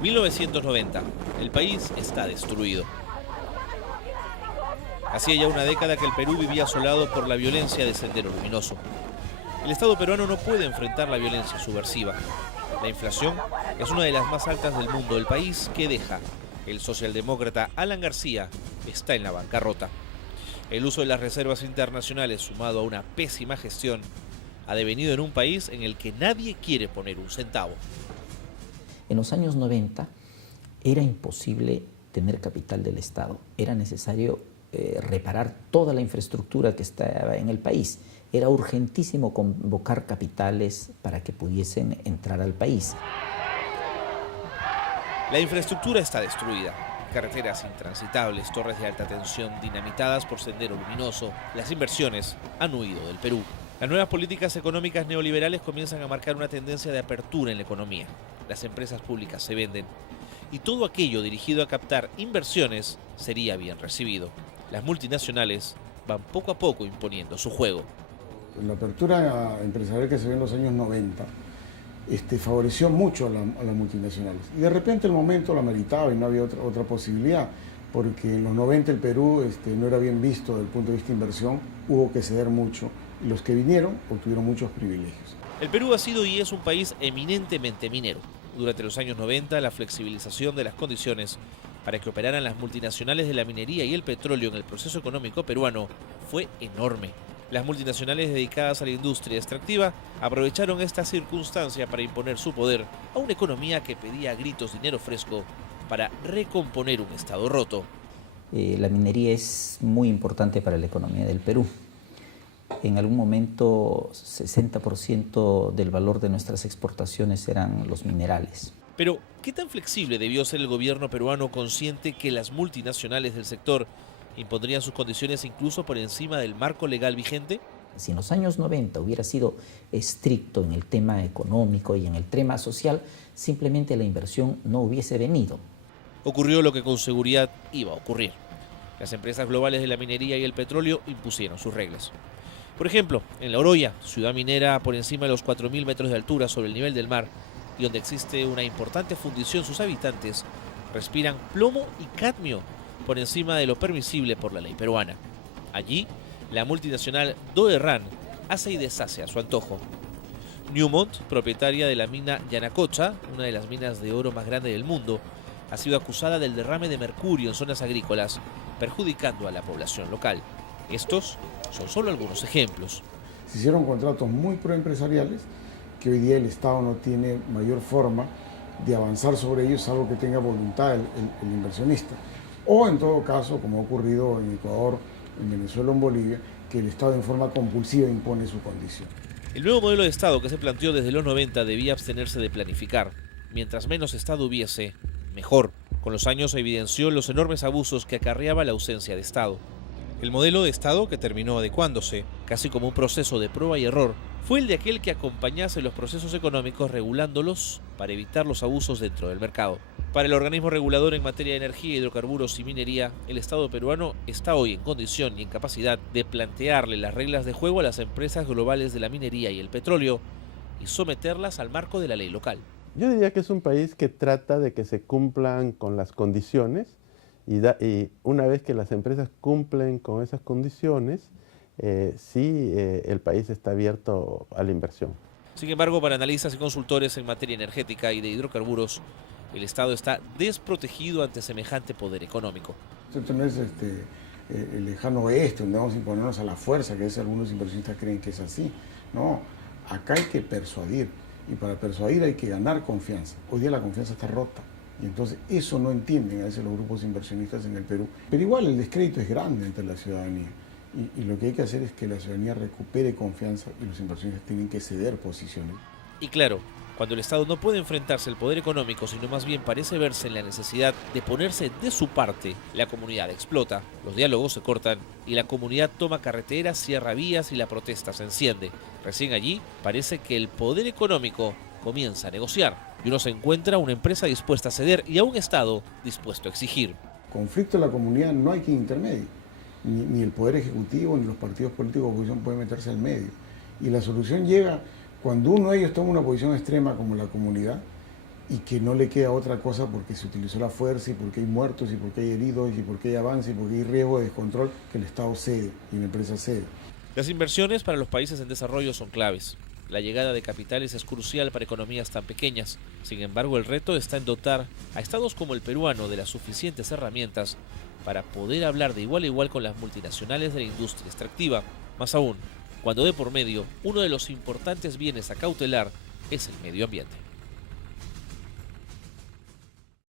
1990. El país está destruido. Hacía ya una década que el Perú vivía asolado por la violencia de Sendero Luminoso. El Estado peruano no puede enfrentar la violencia subversiva. La inflación es una de las más altas del mundo. El país que deja el socialdemócrata Alan García está en la bancarrota. El uso de las reservas internacionales, sumado a una pésima gestión, ha devenido en un país en el que nadie quiere poner un centavo. En los años 90 era imposible tener capital del Estado. Era necesario reparar toda la infraestructura que estaba en el país. Era urgentísimo convocar capitales para que pudiesen entrar al país. La infraestructura está destruida. Carreteras intransitables, torres de alta tensión dinamitadas por Sendero Luminoso. Las inversiones han huido del Perú. Las nuevas políticas económicas neoliberales comienzan a marcar una tendencia de apertura en la economía. Las empresas públicas se venden y todo aquello dirigido a captar inversiones sería bien recibido. Las multinacionales van poco a poco imponiendo su juego. La apertura empresarial que se dio en los años 90 favoreció mucho a las multinacionales. Y de repente el momento lo ameritaba y no había otra posibilidad, porque en los 90 el Perú no era bien visto desde el punto de vista de inversión, hubo que ceder mucho y los que vinieron obtuvieron muchos privilegios. El Perú ha sido y es un país eminentemente minero. Durante los años 90, la flexibilización de las condiciones para que operaran las multinacionales de la minería y el petróleo en el proceso económico peruano fue enorme. Las multinacionales dedicadas a la industria extractiva aprovecharon esta circunstancia para imponer su poder a una economía que pedía a gritos dinero fresco para recomponer un estado roto. La minería es muy importante para la economía del Perú. En algún momento 60% del valor de nuestras exportaciones eran los minerales. Pero, ¿qué tan flexible debió ser el gobierno peruano, consciente que las multinacionales del sector impondrían sus condiciones incluso por encima del marco legal vigente? Si en los años 90 hubiera sido estricto en el tema económico y en el tema social, simplemente la inversión no hubiese venido. Ocurrió lo que con seguridad iba a ocurrir. Las empresas globales de la minería y el petróleo impusieron sus reglas. Por ejemplo, en La Oroya, ciudad minera por encima de los 4.000 metros de altura sobre el nivel del mar, y donde existe una importante fundición, sus habitantes respiran plomo y cadmio por encima de lo permisible por la ley peruana. Allí, la multinacional Doerran hace y deshace a su antojo. Newmont, propietaria de la mina Yanacocha, una de las minas de oro más grandes del mundo, ha sido acusada del derrame de mercurio en zonas agrícolas, perjudicando a la población local. Estos son solo algunos ejemplos. Se hicieron contratos muy proempresariales que hoy día el Estado no tiene mayor forma de avanzar sobre ellos, salvo que tenga voluntad el inversionista. O en todo caso, como ha ocurrido en Ecuador, en Venezuela o en Bolivia, que el Estado en forma compulsiva impone su condición. El nuevo modelo de Estado que se planteó desde los 90 debía abstenerse de planificar. Mientras menos Estado hubiese, mejor. Con los años se evidenció los enormes abusos que acarreaba la ausencia de Estado. El modelo de Estado que terminó adecuándose, casi como un proceso de prueba y error, fue el de aquel que acompañase los procesos económicos regulándolos para evitar los abusos dentro del mercado. Para el organismo regulador en materia de energía, hidrocarburos y minería, el Estado peruano está hoy en condición y en capacidad de plantearle las reglas de juego a las empresas globales de la minería y el petróleo y someterlas al marco de la ley local. Yo diría que es un país que trata de que se cumplan con las condiciones y una vez que las empresas cumplen con esas condiciones, el país está abierto a la inversión. Sin embargo, para analistas y consultores en materia energética y de hidrocarburos, el Estado está desprotegido ante semejante poder económico. Esto no es el lejano oeste, donde vamos a imponernos a la fuerza, que algunos inversionistas creen que es así. No, acá hay que persuadir, y para persuadir hay que ganar confianza. Hoy día la confianza está rota, y entonces eso no entienden a veces los grupos inversionistas en el Perú. Pero igual el descrédito es grande entre la ciudadanía, y lo que hay que hacer es que la ciudadanía recupere confianza y los inversionistas tienen que ceder posiciones. Y claro, cuando el Estado no puede enfrentarse al poder económico, sino más bien parece verse en la necesidad de ponerse de su parte, la comunidad explota, los diálogos se cortan y la comunidad toma carreteras, cierra vías y la protesta se enciende. Recién allí parece que el poder económico comienza a negociar y uno se encuentra una empresa dispuesta a ceder y a un Estado dispuesto a exigir. Conflicto en la comunidad no hay quien intermedie, ni el Poder Ejecutivo ni los partidos políticos de oposición pueden meterse al medio. Y la solución llega cuando uno de ellos toma una posición extrema como la comunidad y que no le queda otra cosa porque se utilizó la fuerza y porque hay muertos y porque hay heridos y porque hay avance y porque hay riesgo de descontrol, que el Estado cede y la empresa cede. Las inversiones para los países en desarrollo son claves. La llegada de capitales es crucial para economías tan pequeñas. Sin embargo, el reto está en dotar a estados como el peruano de las suficientes herramientas para poder hablar de igual a igual con las multinacionales de la industria extractiva. Más aún, cuando de por medio uno de los importantes bienes a cautelar es el medio ambiente.